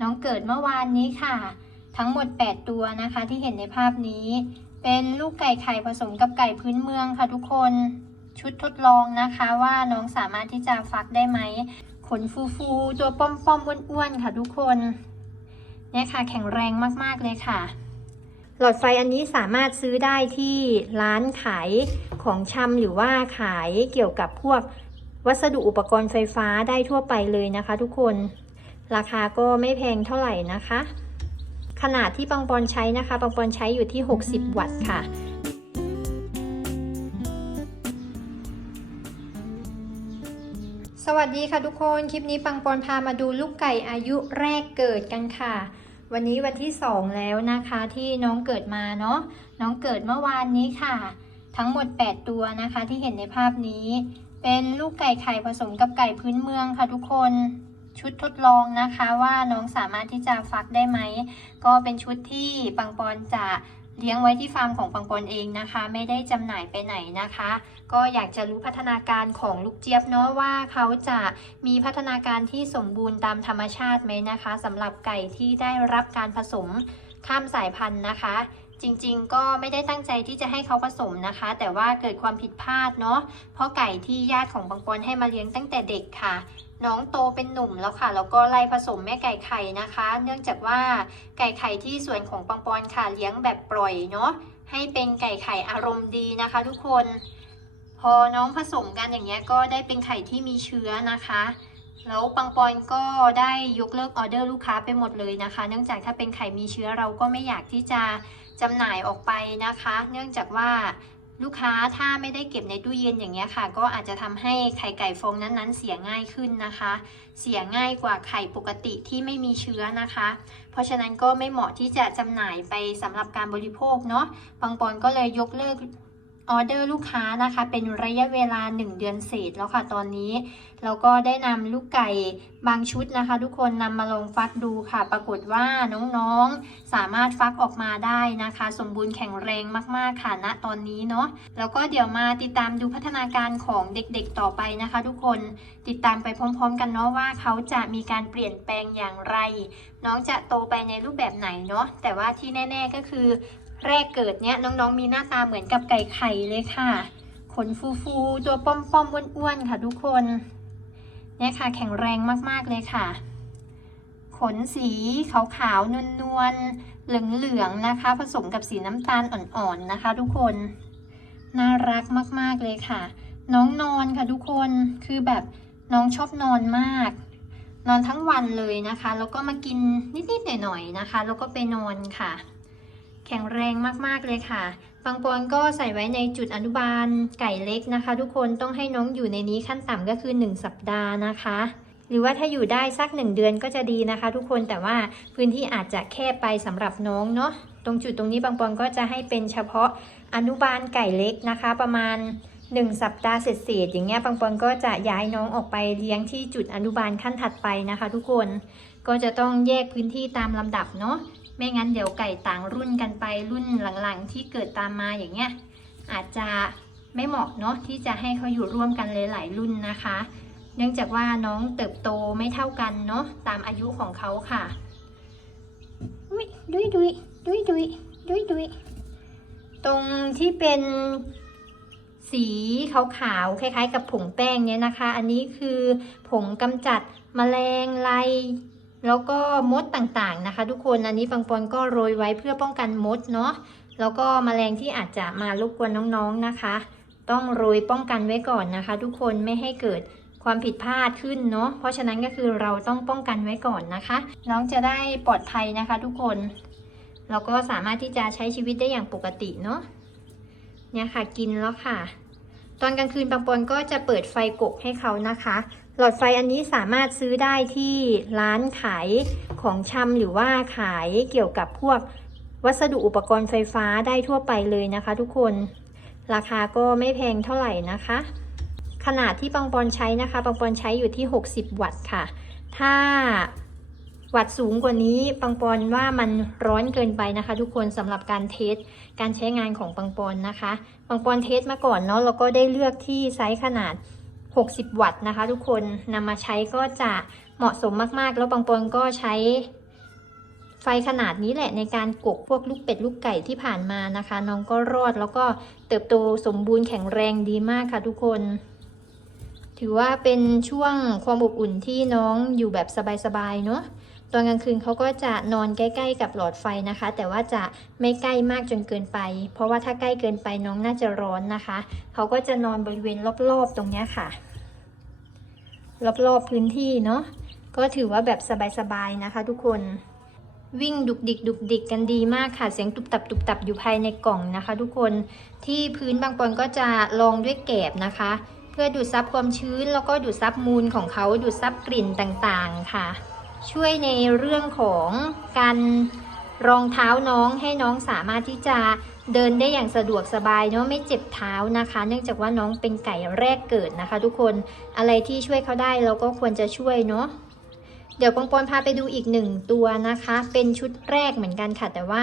น้องเกิดเมื่อวานนี้ค่ะ ทั้งหมด 8 ตัวนะคะที่เห็นในภาพนี้ เป็นลูกไก่ไข่ผสมกับไก่พื้นเมืองค่ะทุกคนชุดทดลองนะคะว่าน้องสามารถที่จะฟักได้ไหมขนฟูๆตัวป้อมๆอ้วนๆค่ะทุกคนเนี่ยค่ะแข็งแรงมากๆเลยค่ะ หลอดไฟอันนี้สามารถซื้อได้ที่ร้านขายของชำหรือว่าขายเกี่ยวกับพวกวัสดุอุปกรณ์ไฟฟ้าได้ทั่วไปเลยนะคะทุกคน ราคาก็ไม่แพงเท่าไหร่นะคะ ขนาดที่ปังปอนใช้นะคะปังปอนใช้อยู่ที่ 60 วัตต์ค่ะสวัสดีค่ะทุกคน คลิปนี้ปังปอนพามาดูลูกไก่อายุแรกเกิดกันค่ะ วันนี้วันที่ 2 แล้วนะคะที่น้องเกิดมาเนาะน้องเกิดเมื่อวานนี้ค่ะ ทั้งหมด 8 ตัวนะคะที่เห็นในภาพนี้ เป็นลูกไก่ไข่ผสมกับไก่พื้นเมืองค่ะทุกคน ชุดทดลองนะคะว่าน้องสามารถที่จะฟักได้ไหม ก็เป็นชุดที่ปังปอนจะเลี้ยงไว้ที่ฟาร์มของปังปอนเองนะคะ ไม่ได้จำหน่ายไปไหนนะคะ ก็อยากจะรู้พัฒนาการของลูกเจี๊ยบเนาะว่าเขาจะมีพัฒนาการที่สมบูรณ์ตามธรรมชาติไหมนะคะสำหรับไก่ที่ได้รับการผสมข้ามสายพันธุ์นะคะ จริงๆ ก็ไม่ได้ตั้งใจที่จะให้เขาผสมนะคะ แต่ว่าเกิดความผิดพลาดเนาะเพราะไก่ที่ญาติของปังปอนให้มาเลี้ยงตั้งแต่เด็กค่ะ น้องโตเป็นหนุ่มแล้วค่ะแล้วก็ไล่ผสมแม่ไก่ไข่นะคะ เนื่องจากว่าไก่ไข่ที่ส่วนของปังปอนค่ะเลี้ยงแบบปล่อยเนาะให้เป็นไก่ไข่อารมณ์ดีนะคะ ทุกคน พอน้องผสมกันอย่างเงี้ยก็ได้เป็นไข่ที่มีเชื้อนะคะ แล้วปังปอนก็ได้ยกเลิกออเดอร์ลูกค้าไปหมดเลยนะคะ เนื่องจากถ้าเป็นไข่มีเชื้อเราก็ไม่อยากที่จะจำหน่ายออกไปนะคะ เนื่องจากว่าลูกค้าถ้าไม่ได้เก็บในตู้เย็นอย่างเงี้ยค่ะ ก็อาจจะทำให้ไข่ไก่ฟองนั้นๆ เสียง่ายขึ้นนะคะ เสียง่ายกว่าไข่ปกติที่ไม่มีเชื้อนะคะ เพราะฉะนั้นก็ไม่เหมาะที่จะจำหน่ายไปสำหรับการบริโภคเนาะปังปอนก็เลยยกเลิก ออเดอร์ลูกค้านะคะ เป็นระยะเวลา 1 เดือนเศษแล้วค่ะตอนนี้ แล้วก็ได้นำลูกไก่บางชุดนะคะ ทุกคนนำมาลองฟักดูค่ะ ปรากฏว่าน้องๆ สามารถฟักออกมาได้นะคะ สมบูรณ์แข็งแรงมากๆค่ะณตอนนี้เนาะแล้วก็เดี๋ยวมาติดตามดูพัฒนาการของเด็กๆต่อไปนะคะ ทุกคนติดตามไปพร้อมๆ กันเนาะว่าเขาจะมีการเปลี่ยนแปลงอย่างไร น้องจะโตไปในรูปแบบไหนเนาะแต่ว่าที่แน่ ๆก็คือ แรกเกิดเนี้ยน้องๆมีหน้าตาเหมือนกับไก่ไข่เลยค่ะ ขนฟูๆ ตัวป้อมๆอ้วนๆค่ะทุกคนเนี่ยค่ะแข็งแรงมากๆเลยค่ะ ขนสีขาวๆนวลๆเหลืองๆนะคะ ผสมกับสีน้ำตาลอ่อนๆนะคะ ทุกคนน่ารักมากๆเลยค่ะ น้องนอนค่ะทุกคนคือแบบน้องชอบนอนมาก นอนทั้งวันเลยนะคะ แล้วก็มากินนิดๆหน่อยๆนะคะ แล้วก็ไปนอนค่ะ แข็งแรงมากๆเลยค่ะ บางปอนก็ใส่ไว้ในจุดอนุบาลไก่เล็กนะคะ ทุกคนต้องให้น้องอยู่ในนี้ขั้นต่ำก็คือ 1 สัปดาห์นะคะ หรือว่าถ้าอยู่ได้สัก 1 เดือนก็จะดีนะคะ ทุกคนแต่ว่าพื้นที่อาจจะแคบไปสำหรับน้องเนาะตรงจุดตรงนี้บางปอนก็จะให้เป็นเฉพาะอนุบาลไก่เล็กนะคะ ประมาณ 1 สัปดาห์เศษๆอย่างเงี้ยบางปอนก็จะย้ายน้องออกไปเลี้ยงที่จุดอนุบาลขั้นถัดไปนะคะ ทุกคนก็จะต้องแยกพื้นที่ตามลำดับเนาะ ไม่งั้นเดี๋ยวไก่ต่างรุ่นกันไปรุ่นหลังๆ ที่เกิดตามมาอย่างเงี้ยอาจจะไม่เหมาะเนาะที่จะให้เขาอยู่ร่วมกันหลายๆรุ่นนะคะ เนื่องจากว่าน้องเติบโตไม่เท่ากันเนาะตามอายุของเขาค่ะอุ๊ยดุยดุยดุยดุยดุยดุยตรงที่เป็นสีขาวๆคล้ายๆ กับผงแป้งเนี่ยนะคะ อันนี้คือผงกำจัดแมลงไร แล้วก็มดต่างๆนะคะ ทุกคนอันนี้ปังปอนก็โรยไว้เพื่อป้องกันมดเนาะแล้วก็แมลงที่อาจจะมารบกวนน้องๆนะคะ ต้องโรยป้องกันไว้ก่อนนะคะ ทุกคนไม่ให้เกิดความผิดพลาดขึ้นเนาะเพราะฉะนั้นก็คือเราต้องป้องกันไว้ก่อนนะคะ น้องจะได้ปลอดภัยนะคะ ทุกคนเราก็สามารถที่จะใช้ชีวิตได้อย่างปกติเนาะเนี่ยค่ะกินแล้วค่ะ ตอนกลางคืนปังปอนก็จะเปิดไฟกกให้เขานะคะ หลอดไฟอันนี้สามารถซื้อได้ที่ร้านขายของชำหรือว่าขายเกี่ยวกับพวกวัสดุอุปกรณ์ไฟฟ้าได้ทั่วไปเลยนะคะทุกคน ราคาก็ไม่แพงเท่าไหร่นะคะ ขนาดที่ปังปอนใช้นะคะปังปอนใช้อยู่ที่ 60 วัตต์ค่ะ ถ้าวัตต์สูงกว่านี้ปังปอนว่ามันร้อนเกินไปนะคะ ทุกคนสำหรับการเทสการใช้งานของปังปอนนะคะ ปังปอนเทสมาก่อนเนาะแล้วก็ได้เลือกที่ไซส์ขนาด 60 วัตต์นะคะ ทุกคนนำมาใช้ก็จะเหมาะสมมากๆ แล้วบางปอนก็ใช้ไฟขนาดนี้แหละในการกกพวกลูกเป็ดลูกไก่ที่ผ่านมานะคะ น้องก็รอดแล้วก็เติบโตสมบูรณ์แข็งแรงดีมากค่ะทุกคน ถือว่าเป็นช่วงความอบอุ่นที่น้องอยู่แบบสบายๆเนาะ ตอนกลางคืนเขาก็จะนอนใกล้ ๆ กับหลอดไฟนะคะ แต่ว่าจะไม่ใกล้มากจนเกินไป เพราะว่าถ้าใกล้เกินไปน้องน่าจะร้อนนะคะ เขาก็จะนอนบริเวณรอบๆตรงนี้ค่ะ รอบๆพื้นที่เนาะก็ถือว่าแบบสบายๆนะคะ ทุกคนวิ่งดุกดิกดุกดิกกันดีมากค่ะ เสียงตุบตับตุบตับอยู่ภายในกล่องนะคะ ทุกคนที่พื้นบางปอนก็จะรองด้วยแกบนะคะ เพื่อดูดซับความชื้นแล้วก็ดูดซับมูลของเขาดูดซับกลิ่นต่างๆค่ะ ช่วยในเรื่องของการรองเท้าน้องให้น้องสามารถที่จะเดินได้อย่างสะดวกสบายเนาะไม่เจ็บเท้านะคะ เนื่องจากว่าน้องเป็นไก่แรกเกิดนะคะ ทุกคนอะไรที่ช่วยเขาได้เราก็ควรจะช่วยเนาะเดี๋ยวปองปอนพาไปดูอีกหนึ่งตัวนะคะ เป็นชุดแรกเหมือนกันค่ะ แต่ว่า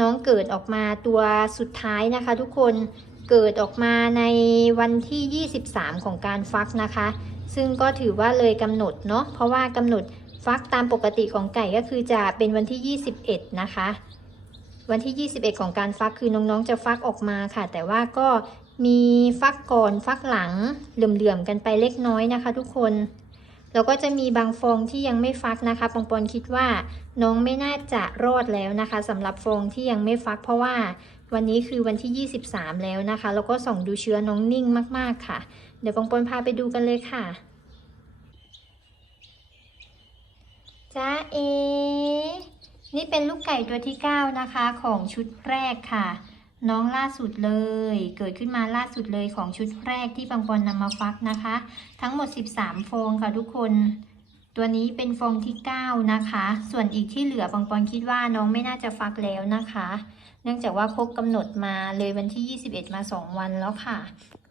น้องเกิดออกมาตัวสุดท้ายนะคะ ทุกคนเกิดออกมาในวันที่ 23 ของการฟักนะคะ ซึ่งก็ถือว่าเลยกำหนดเนาะเพราะว่ากำหนด ฟักตามปกติของไก่ก็คือจะเป็นวันที่ 21 นะคะ วันที่ 21 ของการฟักคือน้องๆจะฟักออกมาค่ะ แต่ว่าก็มีฟักก่อนฟักหลังเหลื่อมๆกันไปเล็กน้อยนะคะ ทุกคนแล้วก็จะมีบางฟองที่ยังไม่ฟักนะคะปองปอนคิดว่าน้องไม่น่าจะรอดแล้วนะคะสำหรับฟองที่ยังไม่ฟัก เพราะว่าวันนี้คือวันที่ 23 แล้วนะคะ แล้วก็ส่องดูเชื้อน้องนิ่งมากๆค่ะ เดี๋ยวปองปอนพาไปดูกันเลยค่ะ จ้าเอ นี่เป็นลูกไก่ตัวที่ 9 นะคะของชุดแรกค่ะ น้องล่าสุดเลย เกิดขึ้นมาล่าสุดเลยของชุดแรกที่บางปอนนำมาฟักนะคะ ทั้งหมด 13 ฟองค่ะทุกคน ตัวนี้เป็นฟองที่ 9 นะคะ ส่วนอีกที่เหลือบางปอนคิดว่าน้องไม่น่าจะฟักแล้วนะคะ เนื่องจากว่าครบกำหนดมาเลยวันที่ 21 มา 2 วันแล้วค่ะ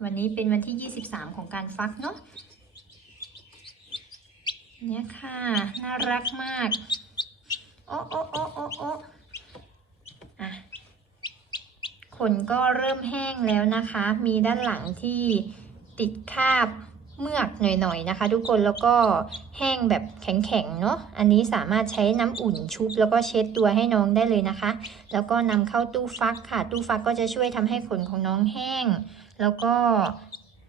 วันนี้เป็นวันที่ 23 ของการฟักเนาะ เนี่ยค่ะ น่ารักมาก โอ้โอ้โอ้โอ้โอ้อะขนก็เริ่มแห้งแล้วนะคะ มีด้านหลังที่ติดคราบเมือกหน่อยๆนะคะ ทุกคนแล้วก็แห้งแบบแข็งๆเนาะอันนี้สามารถใช้น้ำอุ่นชุบแล้วก็เช็ดตัวให้น้องได้เลยนะคะ แล้วก็นำเข้าตู้ฟักค่ะ ตู้ฟักก็จะช่วยทำให้ขนของน้องแห้ง แล้วก็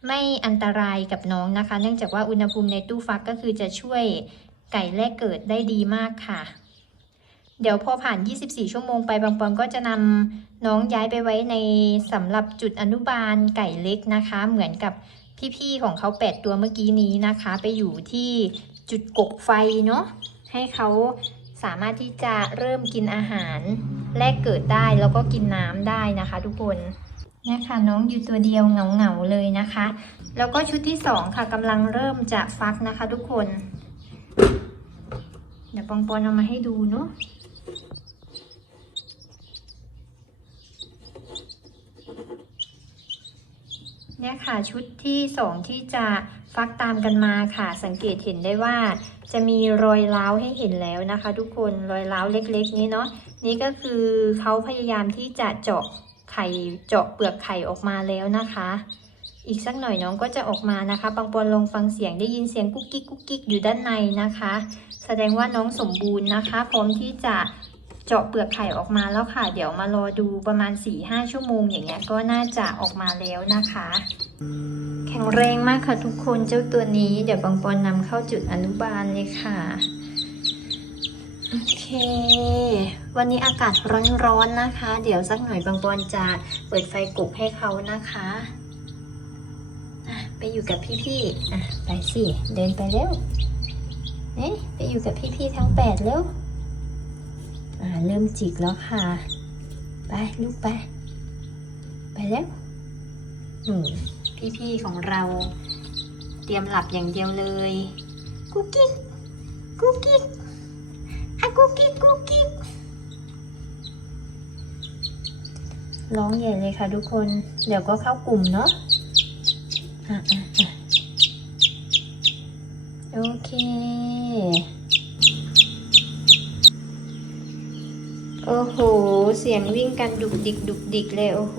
ไม่อันตรายกับน้องนะคะ เนื่องจากว่าอุณหภูมิในตู้ฟักก็คือจะช่วยไก่แรกเกิดได้ดีมากค่ะ เดี๋ยวพอผ่าน 24 ชั่วโมงไปบางปอนก็จะนำน้องย้ายไปไว้ในสำหรับจุดอนุบาลไก่เล็กนะคะ เหมือนกับพี่ๆของเขา8ตัวเมื่อกี้นี้นะคะ ไปอยู่ที่จุดกกไฟเนาะให้เขาสามารถที่จะเริ่มกินอาหารแรกเกิดได้แล้วก็กินน้ำได้นะคะทุกคน เนี่ยค่ะน้องอยู่ตัวเดียวเหงาๆเลยนะคะ แล้วก็ชุดที่สองค่ะกำลังเริ่มจะฟักนะคะทุกคน เดี๋ยวปองปอนเอามาให้ดูเนาะเนี่ยค่ะชุดที่สองที่จะฟักตามกันมาค่ะ สังเกตเห็นได้ว่า จะมีรอยร้าวให้เห็นแล้วนะคะ ทุกคนรอยร้าวเล็กๆ นี้เนาะนี่ก็คือเขาพยายามที่จะเจาะ ข่เจาะเปลือกไข่ออกมาแล้วนะคะ อีกสักหน่อยน้องก็จะออกมานะคะปังปอนลองฟังเสียงได้ยินเสียงกุ๊กกิ๊กกุ๊กกิ๊กอยู่ด้านในนะคะ แสดงว่าน้องสมบูรณ์นะคะพร้อมที่จะเจาะเปลือกไข่ออกมาแล้วค่ะ เดี๋ยวมารอดูประมาณ 4-5 ชั่วโมงอย่างเงี้ยก็น่าจะออกมาแล้วนะคะ แข็งแรงมากค่ะทุกคนเจ้าตัวนี้ เดี๋ยวบางปอนนำเข้าจุดอนุบาลเลยค่ะ เค วันนี้อากาศร้อนๆนะคะ เดี๋ยวสักหน่อยบางปอนจะเปิดไฟกลุกให้เขานะคะะไปอยู่กับพี่ๆอะไปสิ เดินไปเร็วเอ๊ะไปอยู่กับพี่ๆทั้งแปดเร็ว อ่า เริ่มจิกแล้วค่ะ ไปลูกไป ไปแล้วอืมพี่ๆของเราเตรียมหลับอย่างเดียวเลย กุ๊กกิ๊กกุ๊กกิ๊ก กุ๊กกิ๊กกุ๊กกิ๊กร้องใหญ่เลยค่ะทุกคน เดี๋ยวก็เข้ากลุ่มเนาะอะอะโอเค โอ้โห เสียงวิ่งกันดุกดิกดุกดิกเลย โอ้โห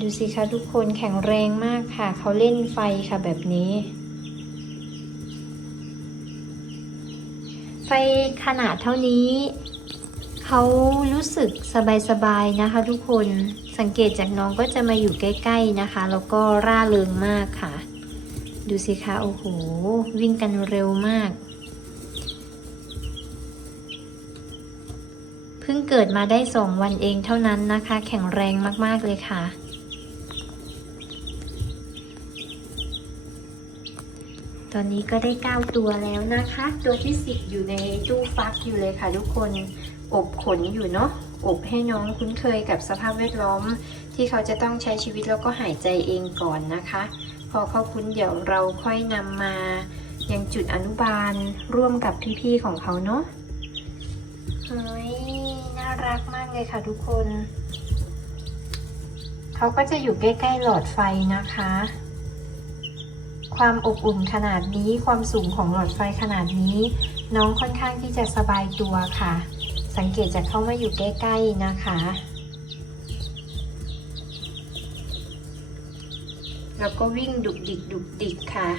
ดูสิคะทุกคนแข็งแรงมากค่ะ เขาเล่นไฟค่ะแบบนี้ ไฟ ขนาดเท่านี้ เขารู้สึกสบายๆนะคะ ทุกคนสังเกตจากน้องก็จะมาอยู่ใกล้ ๆนะคะ แล้วก็ร่าเริงมากค่ะ ดูสิคะโอ้โห วิ่งกันเร็วมากเพิ่งเกิดมาได้สองวันเองเท่านั้นนะคะ แข็งแรงมาก ๆ เลยค่ะ ตอนนี้ก็ได้ 9 ตัวแล้วนะคะ ตัวที่ 10 อยู่ในตู้ฟักอยู่เลยค่ะทุกคน อบขนอยู่เนาะ อบให้น้องคุ้นเคยกับสภาพแวดล้อม ที่เขาจะต้องใช้ชีวิตแล้วก็หายใจเองก่อนนะคะ พอเขาคุ้นเดี๋ยวเราค่อยนำมายังจุดอนุบาลร่วมกับพี่ๆของเขาเนาะ เฮ้ย น่ารักมากเลยค่ะทุกคน เขาก็จะอยู่ใกล้ๆหลอดไฟนะคะ ความอบอุ่นขนาดนี้ ความสูงของหลอดไฟขนาดนี้ น้องค่อนข้างที่จะสบายตัวค่ะ สังเกตจากเข้ามาอยู่ใกล้ๆนะคะ แล้วก็วิ่งดุกดิกดุกดิกค่ะ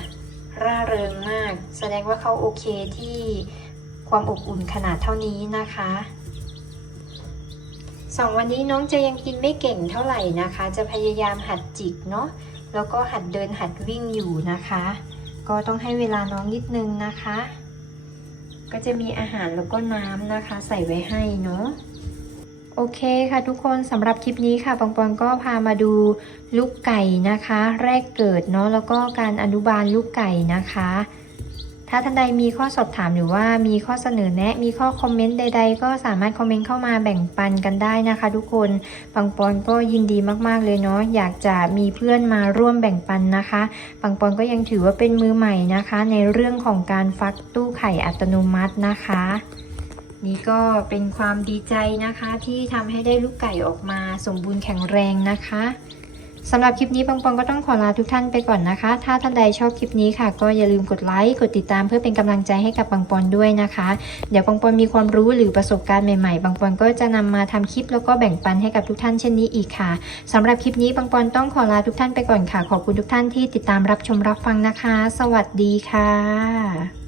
ร่าเริงมาก แสดงว่าเขาโอเคที่ความอบอุ่นขนาดเท่านี้นะคะสองวันนี้น้องจะยังกินไม่เก่งเท่าไหร่นะคะ จะพยายามหัดจิกเนาะ แล้วก็หัดเดินหัดวิ่งอยู่นะคะ ก็ต้องให้เวลาน้องนิดนึงนะคะ ก็จะมีอาหารแล้วก็น้ำนะคะ ใส่ไว้ให้เนาะโอเคค่ะทุกคนสำหรับคลิปนี้ค่ะปองปองก็พามาดูลูกไก่นะคะ แรกเกิดเนาะแล้วก็การอนุบาลลูกไก่นะคะ ถ้าท่านใดมีข้อสอบถามหรือว่ามีข้อเสนอแนะ มีข้อคอมเมนต์ใด ๆ ก็สามารถคอมเมนต์เข้ามาแบ่งปันกันได้นะคะ ทุกคนปังปอนก็ยินดีมากๆเลยเนาะอยากจะมีเพื่อนมาร่วมแบ่งปันนะคะปังปอนก็ยังถือว่าเป็นมือใหม่นะคะ ในเรื่องของการฟักตู้ไข่อัตโนมัตินะคะนี่ก็เป็นความดีใจนะคะที่ทำให้ได้ลูกไก่ออกมาสมบูรณ์แข็งแรงนะคะ สำหรับคลิปนี้ปังปองก็ต้องขอลาทุกท่านไปก่อนนะคะ ถ้าท่านใดชอบคลิปนี้ค่ะ ก็อย่าลืมกดไลค์กดติดตามเพื่อเป็นกำลังใจให้กับปังปอนด้วยนะคะ เดี๋ยวปังปอนมีความรู้หรือประสบการณ์ใหม่ๆปังปอนก็จะนำมาทำคลิปแล้วก็แบ่งปันให้กับทุกท่านเช่นนี้อีกค่ะสำหรับคลิปนี้ปังปอนต้องขอลาทุกท่านไปก่อนค่ะ ขอบคุณทุกท่านที่ติดตามรับชมรับฟังนะคะ สวัสดีค่ะ